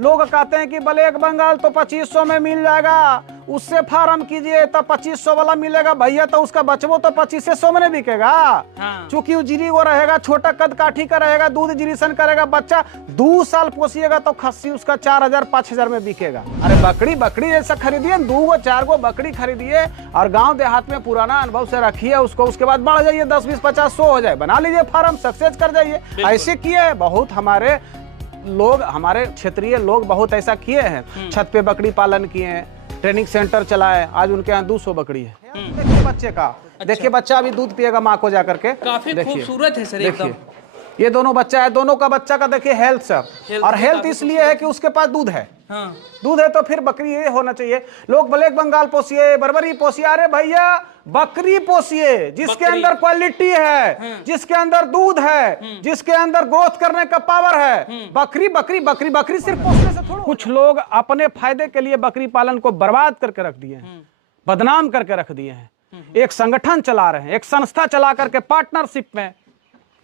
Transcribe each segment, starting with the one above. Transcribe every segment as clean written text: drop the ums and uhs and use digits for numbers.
लोग कहते हैं कि ब्लैक बंगाल तो 2500 में मिल जाएगा, उससे फार्म कीजिए तो 2500 वाला मिलेगा। भैया तो उसका बचबो तो 2500 में नहीं बिकेगा। चूंकि उजरी वो रहेगा, छोटा कद काठी का रहेगा, दूध जिरीसन करेगा, बच्चा 2 साल पोसिएगा तो खस्सी उसका 4000 5000 में बिकेगा। अरे बकरी जैसा खरीदिए, 2 4 गो बकरी खरीदिए और गांव देहात में पुराना अनुभव से रखिए उसको, उसके बाद बढ़ जाइए 10 20 50 100 हो जाए, बना लीजिए फार्म, सक्सेस कर जाइए। ऐसे किए बहुत हमारे लोग, हमारे क्षेत्रीय लोग बहुत ऐसा किए हैं। छत पे बकरी पालन किए हैं, ट्रेनिंग सेंटर चलाए, आज उनके यहाँ 200 बकरी है। देखिए बच्चे का, देखिए बच्चा अभी दूध पिएगा माँ को जाकर के, काफी खूबसूरत है सर एकदम। ये दोनों बच्चा है, दोनों का बच्चा का देखिए हेल्थ सर, और हेल्थ इसलिए है कि उसके पास दूध है। दूध है तो फिर बकरी ये होना चाहिए। लोग ब्लैक बंगाल पोसिए, बर्बरी पोसिए, अरे भैया बकरी पोसिए जिसके अंदर क्वालिटी है, जिसके अंदर दूध है, जिसके अंदर ग्रोथ करने का पावर है। बकरी बकरी बकरी बकरी सिर्फ पोसने से थोड़ा। कुछ लोग अपने फायदे के लिए बकरी पालन को बर्बाद करके रख दिए हैं, बदनाम करके रख दिए हैं। एक संगठन चला रहे हैं, एक संस्था चला करके पार्टनरशिप में,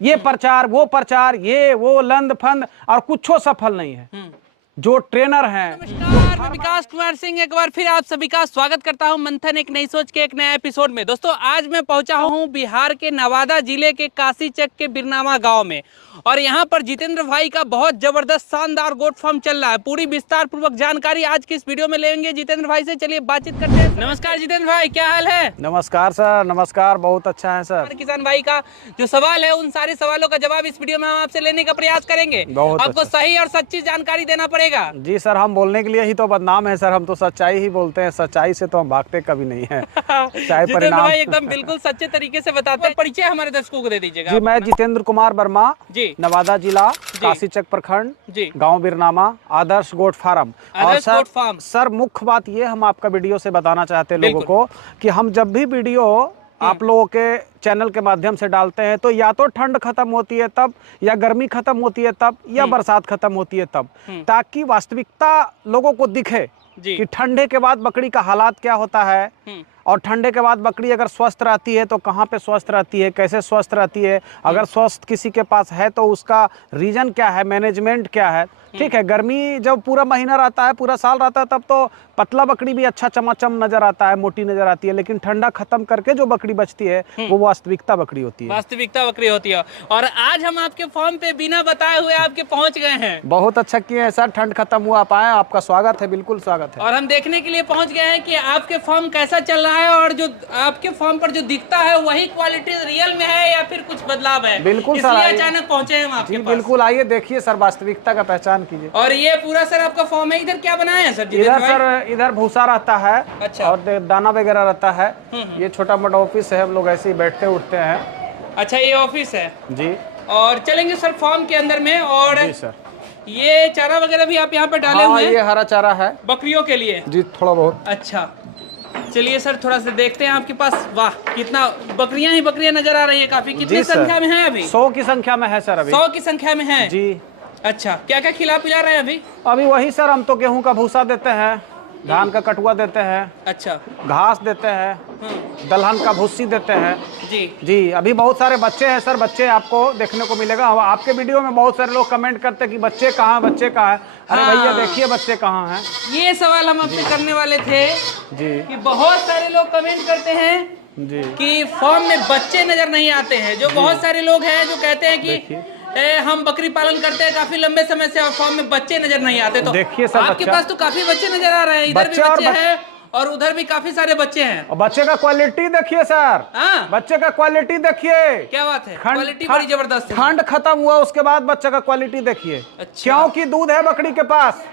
ये प्रचार वो प्रचार, ये वो लंद फंद, और कुछ सफल नहीं है। जो ट्रेनर हैं। नमस्कार, मैं विकास कुमार सिंह एक बार फिर आप सभी का स्वागत करता हूं मंथन एक नई सोच के एक नया एपिसोड में। दोस्तों आज मैं पहुंचा हूं बिहार के नवादा जिले के काशीचक के बिरनामा गांव में, और यहां पर जितेंद्र भाई का बहुत जबरदस्त शानदार गोट फार्म चल रहा है। पूरी विस्तार पूर्वक जानकारी आज की इस वीडियो में लेंगे जितेंद्र भाई से। चलिए बातचीत करते हैं। नमस्कार जितेंद्र भाई, क्या हाल है? नमस्कार सर, नमस्कार, बहुत अच्छा है सर। किसान भाई का जो सवाल है उन सारे सवालों का जवाब इस वीडियो में हम आपसे लेने का प्रयास करेंगे। आपको सही और सच्ची जानकारी देना पड़ेगा। जी सर, हम बोलने के लिए ही तो बदनाम है सर, हम तो सच्चाई ही बोलते हैं, सच्चाई से तो हम भागते कभी नहीं है। चाहे परिणाम भाई एकदम बिल्कुल सच्चे तरीके से बताते हैं। परिचय हमारे दर्शकों को दे दीजिएगा। जी, मैं जितेंद्र कुमार वर्मा जी, नवादा जिला काशीचक प्रखंड जी, गांव बिरनामा, आदर्श गोट फार्म। और सर मुख्य बात ये हम आपका वीडियो से बताना चाहते हैं लोगों को कि हम जब भी वीडियो आप लोगों के चैनल के माध्यम से डालते हैं तो या तो ठंड खत्म होती है तब, या गर्मी खत्म होती है तब, या बरसात खत्म होती है तब, ताकि वास्तविकता लोगों को दिखे कि ठंडे के बाद बकरी का हालात क्या होता है, और ठंडे के बाद बकरी अगर स्वस्थ रहती है तो कहाँ पे स्वस्थ रहती है, कैसे स्वस्थ रहती है, अगर स्वस्थ किसी के पास है तो उसका रीजन क्या है, मैनेजमेंट क्या है। ठीक है, गर्मी जब पूरा महीना रहता है, पूरा साल रहता है, तब तो पतला बकरी भी अच्छा चमाचम नजर आता है, मोटी नजर आती है, लेकिन ठंडा खत्म करके जो बकरी बचती है वो वास्तविकता बकरी होती है। वास्तविकता बकरी होती है। और आज हम आपके फार्म पे बिना बताए हुए आपके पहुंच गए हैं। बहुत अच्छा किए हैं सर, ठंड खत्म हुआ पाए, आपका स्वागत है, बिल्कुल स्वागत है। और हम देखने के लिए पहुंच गए हैं कि आपके फार्म कैसा चल रहा है, और जो आपके फार्म पर जो दिखता है वही क्वालिटी रियल में है या फिर कुछ बदलाव है। बिल्कुल सर, अचानक पहुंचे हम आपके पास। बिल्कुल आइए, देखिए सर, वास्तविकता का पहचान कीजिए। और ये पूरा सर आपका फॉर्म है। इधर क्या बनाया है सर? इधर सर, इधर भूसा रहता है। अच्छा। और दाना वगैरह रहता है। ये छोटा मोटा ऑफिस है, हम लोग ऐसे ही बैठते उठते हैं। अच्छा, ये ऑफिस है जी। और चलेंगे सर फार्म के अंदर में। और जी सर, ये चारा वगैरह भी आप यहाँ पे डाले हुए हैं? ये हरा चारा है बकरियों के लिए जी, थोड़ा बहुत। अच्छा, चलिए सर थोड़ा सा देखते हैं आपके पास। वाह, कितना बकरियां ही बकरियां नजर आ रही है। काफी कितनी संख्या में है अभी? 100 की संख्या में है सर अभी। 100 की संख्या में है जी। अच्छा, क्या क्या खिला पिला रहे हैं अभी? अभी वही सर, हम तो गेहूं का भूसा देते हैं, धान का कटुआ देते हैं, अच्छा, घास देते हैं, दलहन का भूसी देते हैं जी जी। अभी बहुत सारे बच्चे हैं सर, बच्चे आपको देखने को मिलेगा। आपके वीडियो में बहुत सारे लोग कमेंट करते हैं कि बच्चे कहाँ, बच्चे कहाँ हैं। अरे भैया देखिए बच्चे कहाँ हैं। ये सवाल हम आपसे करने वाले थे जी, कि बहुत सारे लोग कमेंट करते हैं जी कि फॉर्म में बच्चे नजर नहीं आते हैं। जो बहुत सारे लोग हैं जो कहते हैं कि हम बकरी पालन करते हैं काफी लंबे समय से, और फॉर्म में बच्चे नजर नहीं आते। तो देखिए सर, आपके पास तो काफी बच्चे नजर आ रहे हैं। इधर भी बच्चे हैं और उधर भी काफी सारे बच्चे हैं। और बच्चे का क्वालिटी देखिए सर, बच्चे का क्वालिटी देखिए, क्या बात है, क्वालिटी बड़ी जबरदस्त है। ठंड खत्म हुआ उसके बाद बच्चे का क्वालिटी देखिए। अच्छा। क्योंकि दूध है बकरी के पास,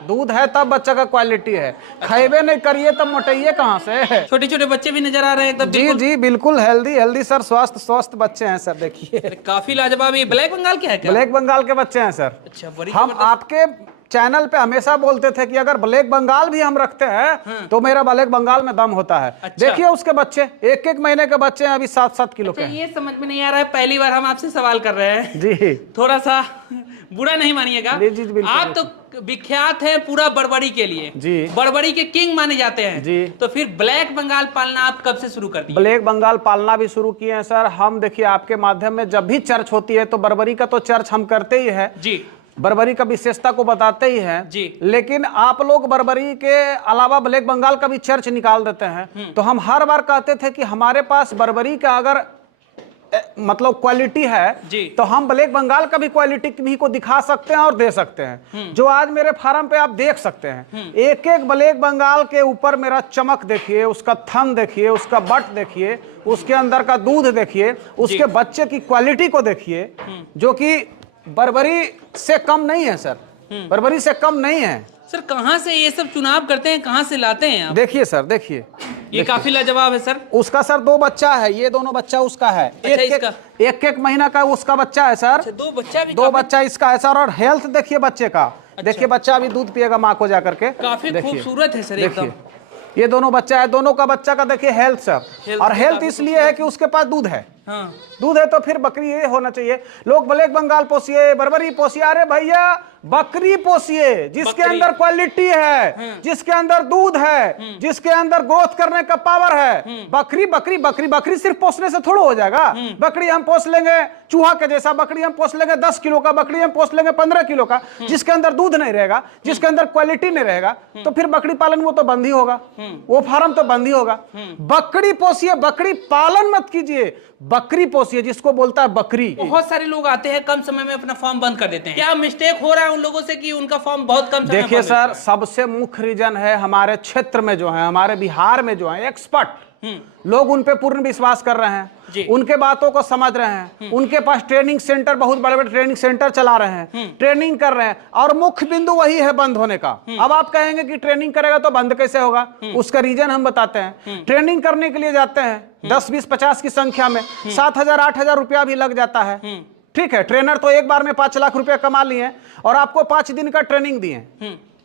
दूध है तब बच्चा का क्वालिटी है। खाइबे नहीं करिए तब मोटाइए कहाँ से। छोटे छोटे बच्चे भी नजर आ रहे हैं तब। जी जी बिल्कुल हेल्दी सर, स्वस्थ बच्चे हैं सर, देखिए काफी लाजवाब। ये ब्लैक बंगाल के है क्या? ब्लैक बंगाल के बच्चे हैं सर। अच्छा, बड़ी हम आपके चैनल पे हमेशा बोलते थे कि अगर ब्लैक बंगाल भी हम रखते हैं तो मेरा ब्लैक बंगाल में दम होता है। अच्छा। देखिए उसके बच्चे 1-1 महीने के बच्चे हैं, अभी 7-7 किलो के। ये समझ में नहीं आ रहा है, पहली बार हम आपसे सवाल कर रहे हैं जी, थोड़ा सा बुरा नहीं मानिएगा। आप तो विख्यात है पूरा बड़बड़ी के लिए जी, बड़बड़ी के किंग माने जाते हैं जी। तो फिर ब्लैक बंगाल पालना आप कब से शुरू कर दिए? ब्लैक बंगाल पालना भी शुरू किए हैं सर हम। देखिए आपके माध्यम में जब भी चर्च होती है तो बड़बड़ी का तो चर्च हम करते ही है जी। बर्बरी का विशेषता को बताते ही हैं जी। लेकिन आप लोग बर्बरी के अलावा ब्लैक बंगाल का भी चर्च निकाल देते हैं। तो हम हर बार कहते थे कि हमारे पास बर्बरी का अगर मतलब क्वालिटी है जी। तो हम ब्लैक बंगाल का भी क्वालिटी भी को दिखा सकते हैं और दे सकते हैं। जो आज मेरे फार्म पे आप देख सकते हैं, एक एक ब्लैक बंगाल के ऊपर मेरा चमक देखिए, उसका थन देखिए, उसका बट देखिए, उसके अंदर का दूध देखिए, उसके बच्चे की क्वालिटी को देखिए, जो कि बर्बरी से कम नहीं है सर, बर्बरी से कम नहीं है सर। कहाँ से ये सब चुनाव करते हैं, कहाँ से लाते हैं आप? देखिए सर, देखिए ये काफी लाजवाब है सर। उसका सर 2 बच्चा है, ये दोनों बच्चा उसका है। एक महीना का उसका बच्चा है सर। अच्छा, 2 बच्चा भी? 2 बच्चा इसका है सर। और हेल्थ देखिए बच्चे का। अच्छा। देखिए बच्चा अभी दूध पिएगा माँ को जाकर के। काफी खूबसूरत है सर एकदम। ये दोनों बच्चा है, दोनों का बच्चा का देखिए हेल्थ सर। और हेल्थ इसलिए है कि उसके पास दूध है। हाँ। दूध है तो फिर बकरी ये होना चाहिए। लोग ब्लैक बंगाल पोसिए, बर्बरी पोसिए, अरे भैया बकरी पोसिए जिसके अंदर क्वालिटी है, जिसके अंदर दूध है, जिसके अंदर ग्रोथ करने का पावर है। बकरी बकरी बकरी बकरी सिर्फ पोसने से थोड़ा हो जाएगा। बकरी हम पोस लेंगे चूहा के जैसा, बकरी हम पोस लेंगे 10 किलो का, बकरी हम पोस लेंगे 15 किलो का, जिसके अंदर दूध नहीं रहेगा, जिसके अंदर क्वालिटी नहीं रहेगा, तो फिर बकरी पालन वो तो बंद ही होगा, वो फार्म तो बंद ही होगा। बकरी पोसिए, बकरी पालन मत कीजिए, बकरी पोसिए जिसको बोलता है बकरी। बहुत सारे लोग आते हैं कम समय में अपना फॉर्म बंद कर देते हैं, क्या मिस्टेक हो रहा है उन लोगों से कि उनका फॉर्म बहुत कम समय में? देखिए सर, सबसे मुख्य रीजन है हमारे क्षेत्र में जो है, हमारे बिहार में जो है एक्सपर्ट लोग उन पे पूर्ण विश्वास कर रहे हैं, उनके बातों को समझ रहे हैं, उनके पास ट्रेनिंग सेंटर, बहुत बड़े बड़े ट्रेनिंग सेंटर चला रहे हैं, ट्रेनिंग कर रहे हैं, और मुख्य बिंदु वही है बंद होने का। अब आप कहेंगे कि ट्रेनिंग करेगा तो बंद कैसे होगा, उसका रीजन हम बताते हैं। ट्रेनिंग करने के लिए जाते हैं 10, 20, 50 की संख्या में 7,000, 8,000 रुपया भी लग जाता है। ठीक है, ट्रेनर तो एक बार में 5 लाख रुपया कमा लिए और आपको 5 दिन का ट्रेनिंग दिए।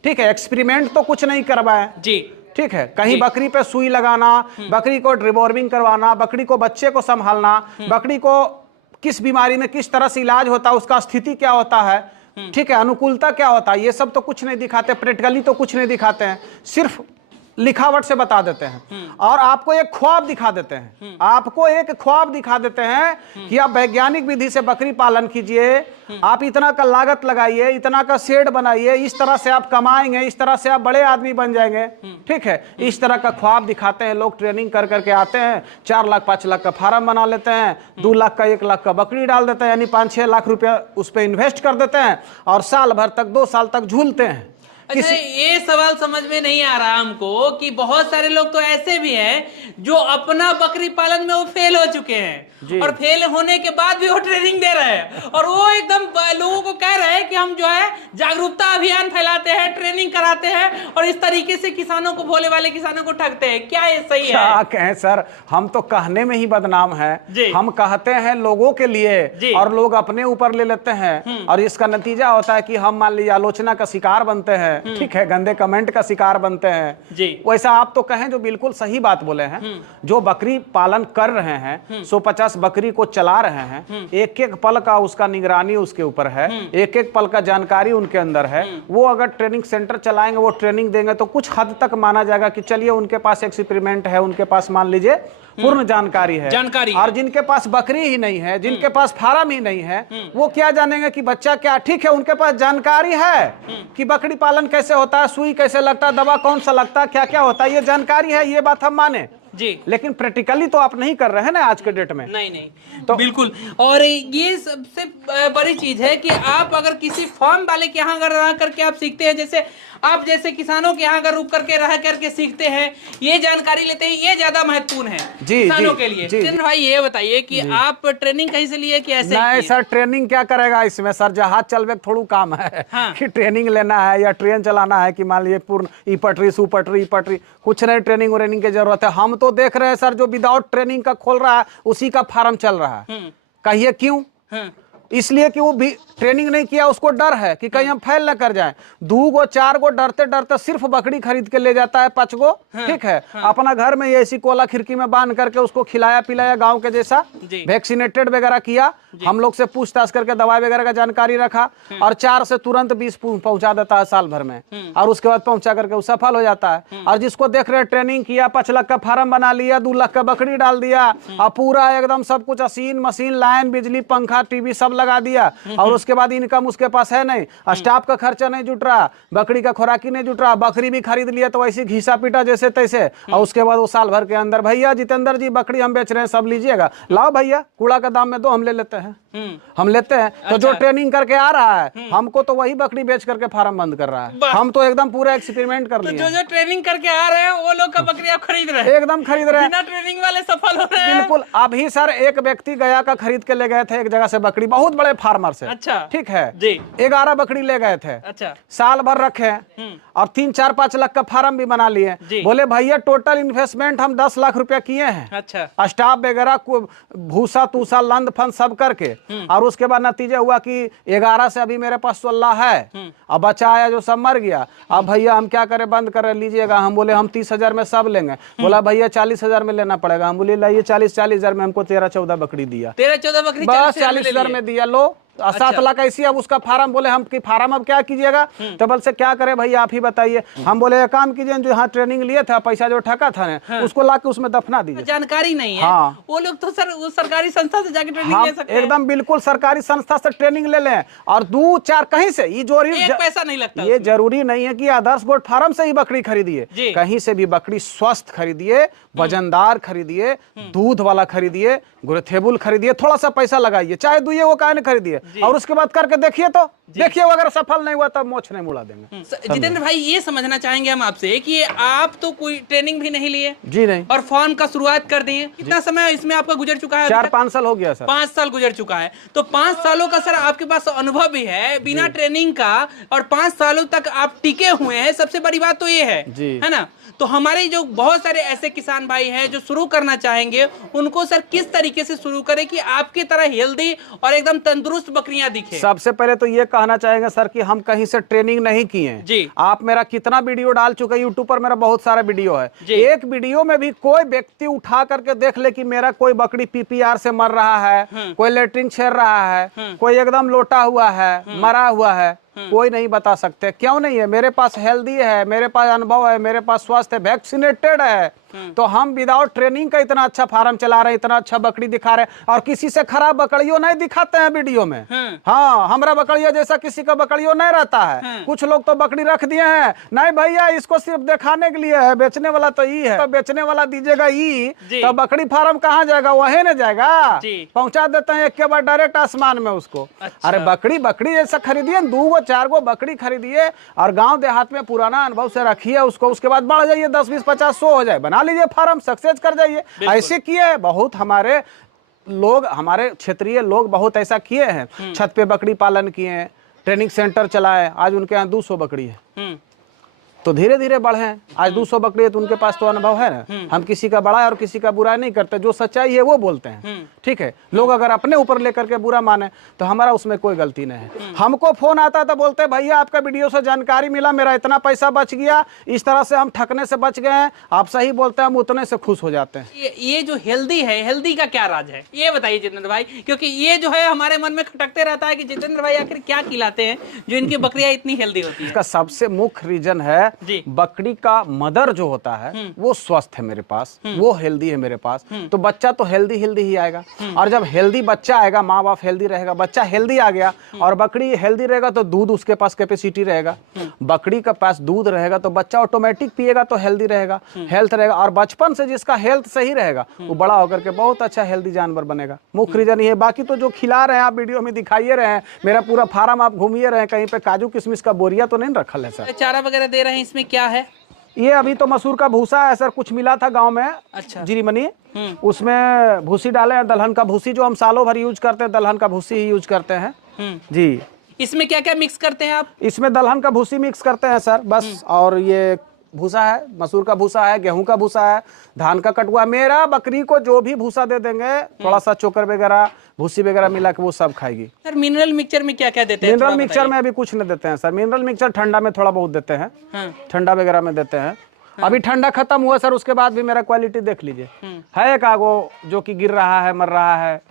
ठीक है, एक्सपेरिमेंट तो कुछ नहीं करवाए जी। ठीक है, कहीं बकरी पे सुई लगाना, बकरी को डिवॉर्मिंग करवाना, बकरी को बच्चे को संभालना, बकरी को किस बीमारी में किस तरह से इलाज होता है, उसका स्थिति क्या होता है, ठीक है, अनुकूलता क्या होता है, ये सब तो कुछ नहीं दिखाते, प्रैक्टिकली तो कुछ नहीं दिखाते हैं, सिर्फ लिखावट से बता देते हैं और आपको एक ख्वाब दिखा देते हैं। आपको एक ख्वाब दिखा देते हैं कि आप वैज्ञानिक विधि से बकरी पालन कीजिए, आप इतना का लागत लगाइए, इतना का शेड बनाइए, इस तरह से आप कमाएंगे, इस तरह से आप बड़े आदमी बन जाएंगे। ठीक है, इस तरह का ख्वाब दिखाते हैं लोग। ट्रेनिंग कर करके आते हैं, 4 लाख 5 लाख का फार्म बना लेते हैं, 2 लाख का 1 लाख का बकरी डाल देते हैं, यानी 5-6 लाख रुपया उस पर इन्वेस्ट कर देते हैं और साल भर तक 2 साल तक झूलते हैं। अच्छा, ये सवाल समझ में नहीं आ रहा हमको कि बहुत सारे लोग तो ऐसे भी हैं जो अपना बकरी पालन में वो फेल हो चुके हैं और फेल होने के बाद भी वो ट्रेनिंग दे रहे हैं और वो एकदम लोगों को कह रहे हैं कि हम जो है जागरूकता अभियान फैलाते हैं, ट्रेनिंग कराते हैं और इस तरीके से किसानों को, भोले वाले किसानों को ठगते हैं। क्या ये सही है? क्या कहें सर, हम तो कहने में ही बदनाम है। हम कहते हैं लोगों के लिए और लोग अपने ऊपर ले लेते हैं और इसका नतीजा होता है कि हम मान लीजिए आलोचना का शिकार बनते हैं। ठीक है, गंदे कमेंट का शिकार बनते हैं जी। वैसा आप तो कहें जो बिल्कुल सही बात बोले हैं, जो बकरी पालन कर रहे हैं 150 बकरी को चला रहे हैं, एक एक पल का उसका निगरानी उसके ऊपर है, एक एक पल का जानकारी उनके अंदर है। वो अगर ट्रेनिंग सेंटर चलाएंगे, वो ट्रेनिंग देंगे तो कुछ हद तक माना जाएगा कि चलिए उनके पास एक्सपेरिमेंट है, उनके पास मान लीजिए पूर्ण जानकारी है। और जिनके पास बकरी ही नहीं है, जिनके पास फार्म ही नहीं है, वो क्या जानेंगे कि बच्चा क्या। ठीक है, उनके पास जानकारी है कि बकरी पालन कैसे होता है, सुई कैसे लगता है, दवा कौन सा लगता है, क्या क्या होता है, ये जानकारी है, ये बात हम माने जी। लेकिन प्रैक्टिकली तो आप नहीं कर रहे हैं ना आज के डेट में। नहीं तो बिल्कुल। और ये सबसे बड़ी चीज है कि आप अगर किसी फार्म वाले के यहाँ अगर रह करके आप सीखते हैं, जैसे आप जैसे किसानों के यहाँ अगर रुक करके रह करके सीखते हैं, ये जानकारी लेते हैं, ये ज्यादा महत्वपूर्ण है किसानों के लिए। जितेंद्र भाई ये बताइए कि आप ट्रेनिंग कहीं से लिए कि ऐसे? नहीं सर, ट्रेनिंग क्या करेगा इसमें सर, जहाज चलवे थोड़ा काम है कि ट्रेनिंग लेना है या ट्रेन चलाना है कि मान लीजिए पूर्ण ई पटरी सु पटरी ई पटरी, कुछ नहीं, ट्रेनिंग व्रेनिंग की जरूरत है। हम तो देख रहे हैं सर, जो विदाउट ट्रेनिंग का खोल रहा है उसी का फार्म चल रहा है। कहिए क्यों? इसलिए कि वो भी ट्रेनिंग नहीं किया, उसको डर है कि कहीं हम फेल न कर जाएं। 2 गो 4 गो डरते डरते सिर्फ बकरी खरीद के ले जाता है 5 गो। ठीक है, अपना घर में ऐसी कोला खिड़की में बांध करके उसको खिलाया पिलाया, गांव के जैसा वैक्सीनेटेड वगैरह किया, हम लोग से पूछताछ करके दवाई वगैरह का जानकारी रखा और 4 से तुरंत 20 पहुंचा देता है साल भर में, और उसके बाद पहुंचा करके वो सफल हो जाता है। और जिसको देख रहे ट्रेनिंग किया, 5 लाख का फार्म बना लिया, 2 लाख का बकरी डाल दिया और पूरा एकदम सब कुछ असीन मशीन लाइन बिजली पंखा टीवी सब लगा दिया और उसके बाद इनकम उसके पास है नहीं, स्टाफ का खर्चा नहीं जुट रहा, बकरी का खुराकी नहीं जुट रहा, बकरी भी खरीद लिया तो वैसे घिसा पीटा जैसे तैसे, और उसके बाद वो साल भर के अंदर भैया जितेंद्र जी बकरी हम बेच रहे हैं, सब लीजिएगा, लाओ भैया कूड़ा का दाम में दो, हम ले लेते हैं, हम लेते हैं। तो जो ट्रेनिंग करके आ रहा है हमको तो वही बकरी बेच करके फार्म बंद कर रहा है। हम तो एकदम पूरा एक्सपेरिमेंट कर लिए। तो जो ट्रेनिंग करके आ रहे हैं वो लोग का बकरी आप खरीद रहे हैं? एकदम खरीद रहे हैं, बिना ट्रेनिंग वाले सफल हो रहे हैं। बिल्कुल। अभी सर एक व्यक्ति गया का खरीद के ले गए थे एक जगह से बकरी, बहुत बड़े फार्मर से, अच्छा ठीक है जी, 11 बकरी ले गए थे, अच्छा साल भर रखे और 3-4-5 लाख का फार्म भी बना लिए। बोले भैया टोटल इन्वेस्टमेंट हम 10 लाख रुपया किए हैं, अच्छा स्टाफ वगैरह भूसा तूसा लंद फंद सब करके, और उसके बाद नतीजा हुआ कि 11 से अभी मेरे पास 16 है, अब बचा आया जो सब मर गया। अब भैया हम क्या करें, बंद कर लीजिएगा। हम बोले हम 30,000 में सब लेंगे। बोला भैया 40,000 में लेना पड़ेगा। हम बोले लाइए 40,000 में हमको 13-14 बकरी दिया, 13-14 बकरी बस 40,000 में दिया, लो 7 लाख ऐसी। अब उसका फार्म, बोले हम की फार्म अब क्या कीजिएगा, तो बोल से क्या करे भैया आप ही बताइए। हम बोले एक काम कीजिए, जो यहाँ ट्रेनिंग लिए था पैसा जो ठका था ना उसको ला के उसमें दफना दीजिए। जानकारी नहीं है हाँ। वो लोग तो सर उस सरकारी संस्था से जाके ट्रेनिंग ले सकते हैं। एकदम बिल्कुल सरकारी संस्था से ट्रेनिंग ले लें और 2-4 कहीं से, ये जो पैसा नहीं लगता। ये जरूरी नहीं है कि आदर्श गोट फार्म से ही बकरी खरीदिए, कहीं से भी बकरी स्वस्थ खरीदिए, वजनदार खरीदिए, दूध वाला खरीदिए, गुरेथेबुल खरीदिए, थोड़ा सा पैसा लगाइए, चाहे दुइये वो काहे न खरीदिए, और उसके बाद करके देखिए, तो देखिए अगर सफल नहीं हुआ तब मोछ नहीं मुड़ा देंगे। जितेंद्र भाई ये समझना चाहेंगे हम आपसे कि आप तो कोई ट्रेनिंग भी नहीं लिए जी, नहीं, और फार्म का शुरुआत कर दिए, कितना समय इसमें आपका गुजर चुका है? 4-5 साल हो गया सर। 5 साल गुजर चुका है। तो 5 सालों का सर आपके पास अनुभव भी है बिना ट्रेनिंग का, और 5 सालों तक आप टिके हुए हैं, सबसे बड़ी बात तो ये है ना। तो हमारे जो बहुत सारे ऐसे किसान भाई हैं जो शुरू करना चाहेंगे, उनको सर किस तरीके से शुरू करें कि आपकी तरह हेल्दी और एकदम तंदुरुस्त बकरियां दिखे? सबसे पहले तो ये कहना चाहेंगे सर कि हम कहीं से ट्रेनिंग नहीं किए जी। आप मेरा कितना वीडियो डाल चुके हैं यूट्यूब पर, मेरा बहुत सारा वीडियो है, एक वीडियो में भी कोई व्यक्ति उठा करके देख ले कि मेरा कोई बकरी पीपीआर से मर रहा है, कोई लेटरिन छेड़ रहा है, कोई एकदम लोटा हुआ है, मरा हुआ है, कोई नहीं बता सकते। क्यों नहीं है? मेरे पास हेल्दी है, मेरे पास अनुभव है, मेरे पास स्वास्थ्य है, वैक्सीनेटेड है। तो हम विदाउट ट्रेनिंग का इतना अच्छा फार्म चला रहे हैं, इतना अच्छा बकरी दिखा रहे हैं, और किसी से खराब बकरियों नहीं दिखाते हैं वीडियो में। हाँ, हमारा बकरिया जैसा किसी का बकरियों नहीं रहता है। कुछ लोग तो बकरी रख दिए हैं, नहीं भैया इसको सिर्फ दिखाने के लिए है, बेचने वाला तो ये है, तो बेचने वाला दीजिएगा ये, तो बकरी फार्म कहाँ जाएगा? वहीं न जाएगा, पहुंचा देते हैं एक के बाद डायरेक्ट आसमान में उसको। अरे बकरी बकरी जैसा खरीदिए, 2-4 बकरी खरीदिए और गांव देहात में पुराना अनुभव से रखिए उसको, उसके बाद बढ़ जाइए, 10, 20, 50, 100 हो जाए, बना लीजिए फार्म, सक्सेस कर जाइए। ऐसे किए बहुत हमारे लोग, हमारे क्षेत्रीय लोग बहुत ऐसा किए हैं। छत पे बकरी पालन किए, ट्रेनिंग सेंटर चलाए, आज उनके यहाँ 200 बकरी है। तो धीरे धीरे बढ़े, आज 200 बकरी है तो उनके पास तो अनुभव है ना। हम किसी का बड़ा और किसी का बुरा नहीं करते, जो सच्चाई है वो बोलते हैं, ठीक है। लोग अगर अपने ऊपर लेकर के बुरा माने तो हमारा उसमें कोई गलती नहीं है। हमको फोन आता तो बोलते भैया आपका वीडियो से जानकारी मिला, मेरा इतना पैसा बच गया, इस तरह से हम ठगने से बच गए हैं, आप सही बोलते हैं, हम उतने से खुश हो जाते हैं। ये जो हेल्दी है, हेल्दी का क्या राज है ये बताइए जितेंद्र भाई, क्योंकि ये जो है हमारे मन में खटकते रहता है कि जितेंद्र भाई आखिर क्या खिलाते हैं जो इनकी बकरियां इतनी हेल्दी होती है। इसका सबसे मुख्य रीजन है बकरी का मदर जो होता है वो स्वस्थ है मेरे पास, वो हेल्दी है मेरे पास, तो बच्चा तो हेल्दी ही आएगा। और जब हेल्दी बच्चा आएगा, माँ बाप हेल्दी रहेगा, बच्चा हेल्दी आ गया, और बकरी हेल्दी रहेगा तो दूध उसके पास कैपेसिटी रहेगा, बकरी के पास दूध रहेगा तो बच्चा ऑटोमेटिक पिएगा तो हेल्दी रहेगा, हेल्थ रहेगा। और बचपन से जिसका हेल्थ सही रहेगा वो बड़ा होकर के बहुत अच्छा हेल्दी जानवर बनेगा। मुख्य रीजन ये। बाकी तो जो खिला रहे हैं आप वीडियो में दिखाइए रहे हैं, मेरा पूरा फार्म आप घूमिए रहे हैं, कहीं पे काजू किशमिश का बोरिया तो नहीं रखल है सर। चारा वगैरह दे रहे हैं, इसमें क्या है? ये अभी तो मसूर का भूसा है सर, कुछ मिला था गांव में, अच्छा जीरीमनी, उसमें भूसी डाले हैं, दलहन का भूसी जो हम सालों भर यूज करते हैं, दलहन का भूसी ही यूज करते हैं जी। इसमें क्या क्या मिक्स करते हैं आप? इसमें दलहन का भूसी मिक्स करते हैं सर बस, और ये भूसा है, मसूर का भूसा है, गेहूं का भूसा है, धान का कटुआ। मेरा बकरी को जो भी भूसा दे देंगे, थोड़ा सा चोकर वगैरह भूसी वगैरह मिला के वो सब खाएगी। सर मिनरल मिक्सचर में क्या क्या देते हैं? मिनरल मिक्सचर में अभी कुछ नहीं देते हैं सर, मिनरल मिक्सचर ठंडा में थोड़ा बहुत देते हैं, ठंडा वगैरह में देते हैं। अभी ठंडा खत्म हुआ सर, उसके बाद भी मेरा क्वालिटी देख लीजिए, है एक आगो जो कि गिर रहा है, मर रहा है,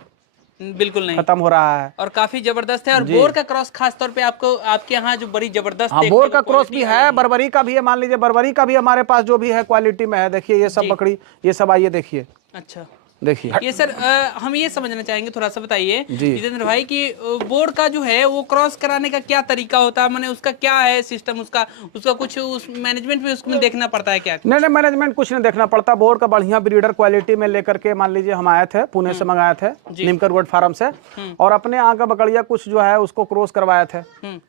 बिल्कुल नहीं, खत्म हो रहा है, और काफी जबरदस्त है। और बोर का क्रॉस खास तौर पे आपको आपके यहाँ जो बड़ी जबरदस्त, हाँ बोर का क्रॉस भी है, बर्बरी का भी है, मान लीजिए बर्बरी का भी हमारे पास जो भी है क्वालिटी में है। देखिए ये सब बकरी, ये सब आइए देखिए, अच्छा देखिए ये सर हम ये समझना चाहेंगे, थोड़ा सा बताइए जितेंद्र भाई कि बोर्ड का जो है वो क्रॉस कराने का क्या तरीका होता है, मैंने उसका क्या है सिस्टम, उसका कुछ उस मैनेजमेंट भी उसमें देखना पड़ता है क्या? नहीं मैनेजमेंट कुछ नहीं देखना पड़ता। बोर्ड का बढ़िया ब्रीडर क्वालिटी में लेकर के, मान लीजिए हम आए थे पुणे से, मंगाए थे नीमकर गोट फार्म से, और अपने यहाँ का बकरिया कुछ जो है उसको क्रॉस करवाए थे,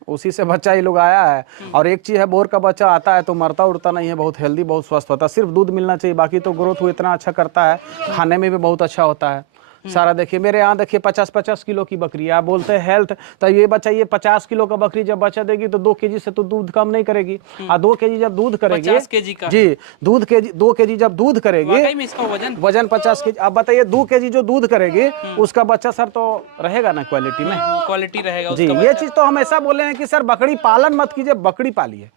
उसी से बच्चा ये लोग आया है। और एक चीज है, बोर्ड का बच्चा आता है तो मरता उड़ता नहीं है, बहुत हेल्दी, बहुत स्वस्थ होता है, सिर्फ दूध मिलना चाहिए, बाकी तो ग्रोथ वो इतना अच्छा करता है, खाने में भी बहुत अच्छा होता है सारा। देखिए मेरे यहाँ देखिए 50-50 किलो की बकरी है, आप बोलते हैं हेल्थ, तो ये बच्चा ये 50 किलो का बकरी जब बच्चा देगी तो 2 केजी से तो दूध कम नहीं करेगी, और 2 केजी जब दूध करेगी, 50 केजी का जी दूध केजी, 2 केजी जब दूध करेगी, वाकई में इसका वजन 50 केजी। आप बताइए 2 केजी जो दूध करेगी उसका बच्चा सर तो रहेगा ना क्वालिटी में, क्वालिटी रहेगा जी। ये चीज तो हमेशा बोले हैं कि सर बकरी पालन मत कीजिए, बकरी पालिए,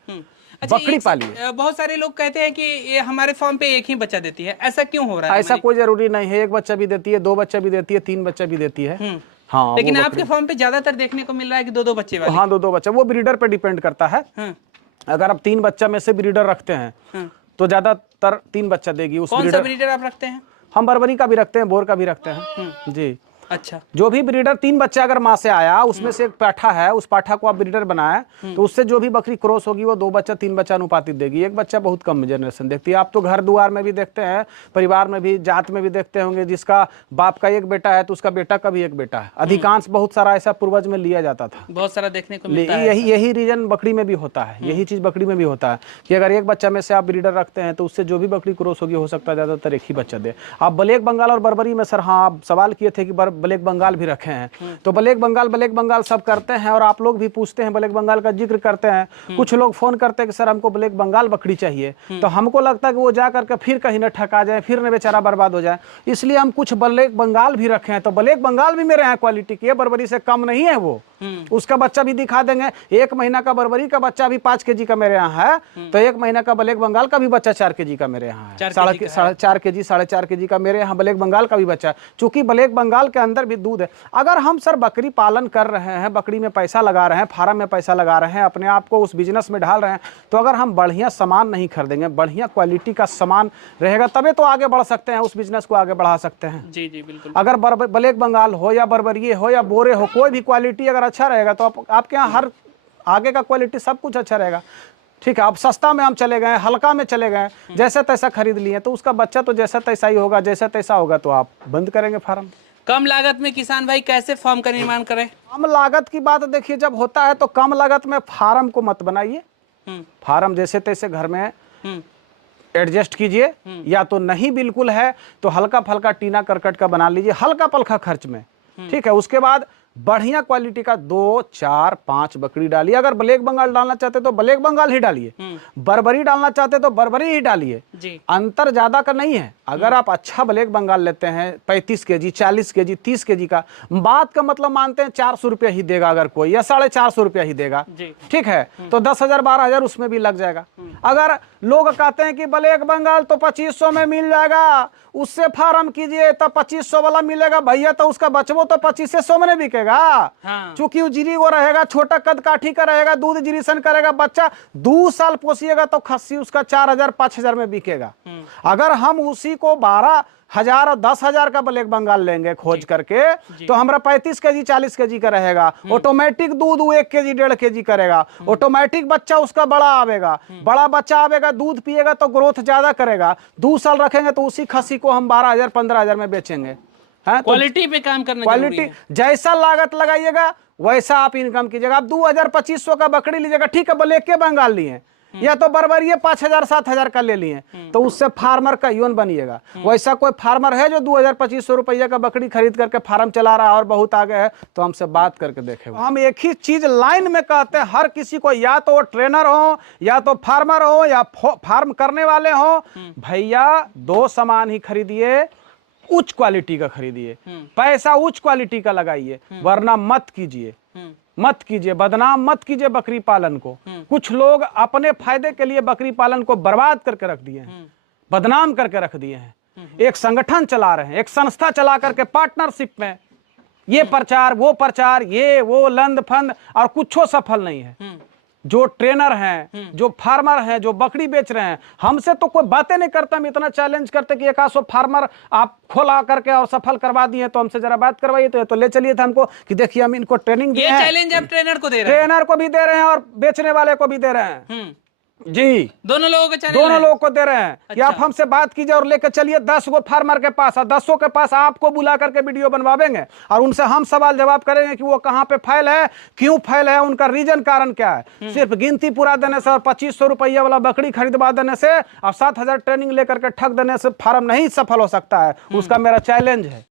बकरी पालिए। बहुत सारे लोग कहते हैं कि ये हमारे फार्म पे एक ही बच्चा देती है, ऐसा क्यों हो रहा है? ऐसा कोई जरूरी नहीं है, 1 बच्चा भी देती है, 2 बच्चा भी देती है, 3 बच्चा भी देती है। हाँ, लेकिन आपके फार्म पे ज्यादातर देखने को मिल रहा है कि 2-2 बच्चे वाले। हाँ 2-2 बच्चा, वो ब्रीडर पे डिपेंड करता है। अगर आप 3 बच्चा में से ब्रीडर रखते हैं तो ज्यादातर 3 बच्चा देगी उस कौन सा ब्रीडर आप रखते हैं? हम बर्बरी का भी रखते हैं, बोर का भी रखते हैं जी। अच्छा, जो भी ब्रीडर 3 बच्चा अगर माँ से आया, उसमें से एक पाठा है, उस पाठा को आप ब्रीडर बनाए तो उससे जो भी बकरी क्रॉस होगी वो 2 बच्चा 3 बच्चा अनुपातित देगी। 1 बच्चा बहुत कम जनरेशन देखती है। आप तो घर द्वार में भी देखते हैं, परिवार में भी, जात में भी देखते होंगे, जिसका बाप का 1 बेटा है तो उसका बेटा का भी 1 बेटा है। अधिकांश बहुत सारा ऐसा पूर्वज में लिया जाता था, बहुत सारा देखने को मिलता है। यही रीजन बकरी में भी होता है, यही चीज बकरी में भी होता है कि अगर 1 बच्चा में से आप ब्रीडर रखते हैं तो उससे जो भी बकरी क्रॉस होगी हो सकता है ज्यादातर 1 ही बच्चा दे। आप ब्लैक बंगाल और बर्बरी में सर, हाँ आप सवाल किए थे कि ब्लैक बंगाल भी रखे हैं, तो ब्लैक बंगाल सब करते हैं, और आप लोग भी पूछते हैं, ब्लैक बंगाल का जिक्र करते हैं। कुछ लोग फोन करते हैं कि सर हमको ब्लैक बंगाल बकरी चाहिए, तो हमको लगता है कि वो जा करके फिर कहीं न ठका जाए, फिर न बेचारा बर्बाद हो जाए, इसलिए हम कुछ ब्लैक बंगाल भी रखे हैं। तो ब्लैक बंगाल भी मेरे यहाँ क्वालिटी की है, बर्बरी से कम नहीं है वो। उसका बच्चा भी दिखा देंगे। 1 महीना का बर्बरी का बच्चा भी 5 केजी का मेरे यहाँ है, तो 1 महीना का ब्लैक बंगाल का भी बच्चा 4 केजी का मेरे यहाँ है, 4.5 केजी 4.5 केजी का मेरे यहाँ ब्लैक बंगाल का भी बच्चा है। चूंकि ब्लैक बंगाल के अंदर भी दूध है। अगर हम सर बकरी पालन कर रहे हैं, बकरी में पैसा लगा रहे हैं, फार्म में पैसा लगा रहे हैं, अपने आप को उस बिजनेस में ढाल रहे हैं, तो अगर हम बढ़िया सामान नहीं खरीदेंगे, बढ़िया क्वालिटी का सामान रहेगा, तभी तो आगे बढ़ सकते हैं, उस बिजनेस को आगे बढ़ा सकते हैं। जी जी बिल्कुल। अगर ब्लैक बंगाल हो या बर्बरी हो या बोरे हो, कोई भी क्वालिटी अगर अच्छा रहेगा तो आपके यहाँ हर आगे का क्वालिटी सब कुछ अच्छा रहेगा। ठीक है, अब सस्ता में हम चले गए, हल्का में चले गए, जैसा तैसा खरीद लिए, तो उसका बच्चा तो जैसा तैसा ही होगा, जैसा तैसा होगा तो आप बंद करेंगे फार्म। कम लागत में किसान भाई कैसे फार्म का निर्माण करें? कम लागत की बात देखिए, जब होता है तो कम लागत में फार्म को मत बनाइए। फार्म जैसे तैसे घर में एडजस्ट कीजिए, या तो नहीं बिल्कुल है तो हल्का फल्का टीना करकट का बना लीजिए, हल्का पल्का खर्च में। ठीक है, उसके बाद बढ़िया क्वालिटी का 2, 4, 5 बकरी डालिए। अगर ब्लैक बंगाल डालना चाहते तो ब्लैक बंगाल ही डालिए, बर्बरी डालना चाहते तो बर्बरी ही डालिए, अंतर ज्यादा का नहीं है। अगर आप अच्छा ब्लैक बंगाल लेते हैं 35 केजी, 40 केजी, 30 केजी का, बात का मतलब मानते हैं 400 रुपया ही देगा अगर कोई, या 450 रुपया ही देगा, ठीक है, तो 10,000 12,000 उसमें भी लग जाएगा। अगर लोग कहते हैं कि ब्लैक बंगाल तो 2500 में मिल जाएगा, उससे फार्म कीजिए तो 2500 वाला मिलेगा, भैया तो उसका बचबो तो 2500 में नहीं बिकेगा। चूंकि वो जिरी वो रहेगा, छोटा कद काठी का रहेगा, दूध जिरीसन करेगा, बच्चा 2 साल पोसिएगा तो खस्सी उसका 4,000 5,000 में बिकेगा। अगर हम उसी को 12,000 और 10,000 का ब्लैक बंगाल लेंगे खोज करके, तो हमारा 35 केजी 40 केजी का रहेगा, ऑटोमेटिक दूध 1 केजी 1.5 केजी करेगा, ऑटोमेटिक बच्चा उसका बड़ा आवेगा, बड़ा बच्चा आवेगा, दूध पिएगा तो ग्रोथ ज्यादा करेगा। 2 साल रखेंगे तो उसी खस्सी को हम 12,000 15,000 में बेचेंगे। क्वालिटी पे काम करना, क्वालिटी जैसा लागत लगाइएगा वैसा आप इनकम कीजिएगा। आप 2,000-2,500 का बकरी लीजिएगा, ठीक है, ब्लैक के बंगाल लिए, या तो बर्बरी 5,000-7,000 का ले लिए, तो उससे फार्मर का यून बनिएगा। वैसा कोई फार्मर है जो 2,000-2,500 रुपया का बकरी खरीद करके फार्म चला रहा है और बहुत आगे है, तो हमसे बात करके देखेगा। हम एक ही चीज लाइन में कहते हैं हर किसी को, या तो वो ट्रेनर हो, या तो फार्मर हो, या फार्म करने वाले हो, भैया 2 सामान ही खरीदिए, उच्च क्वालिटी का खरीदिए, पैसा उच्च क्वालिटी का लगाइए, वरना मत कीजिए, बदनाम मत कीजिए बकरी पालन को। कुछ लोग अपने फायदे के लिए बकरी पालन को बर्बाद करके रख दिए हैं, बदनाम करके रख दिए हैं। एक संगठन चला रहे हैं, एक संस्था चला करके पार्टनरशिप में, ये प्रचार वो प्रचार, ये वो लंद फंद, और कुछ सफल नहीं है। जो ट्रेनर हैं, जो फार्मर हैं, जो बकरी बेच रहे हैं, हमसे तो कोई बातें नहीं करता। हम इतना चैलेंज करते कि 100 फार्मर आप खोला करके और सफल करवा दिए, तो हमसे जरा बात करवाइए। तो ले चलिए था हमको कि देखिए हम इनको ट्रेनिंग दिए हैं। चैलेंज आप ट्रेनर को दे रहे हैं? ट्रेनर को भी दे रहे हैं और बेचने वाले को भी दे रहे हैं जी, दोनों लोगों के दोनों लोगों को दे रहे हैं। अच्छा। कि आप हमसे बात कीजिए और लेकर चलिए 10 गो फार्मर के पास, और 10 के पास आपको बुला करके वीडियो बनवाएंगे और उनसे हम सवाल जवाब करेंगे कि वो कहाँ पे फैल है, क्यों फैल है, उनका रीजन कारण क्या है। सिर्फ गिनती पूरा देने से और 2500 रुपया वाला बकरी खरीदवा देने से और 7000 ट्रेनिंग लेकर के ठग देने से फार्म नहीं सफल हो सकता है। उसका मेरा चैलेंज है।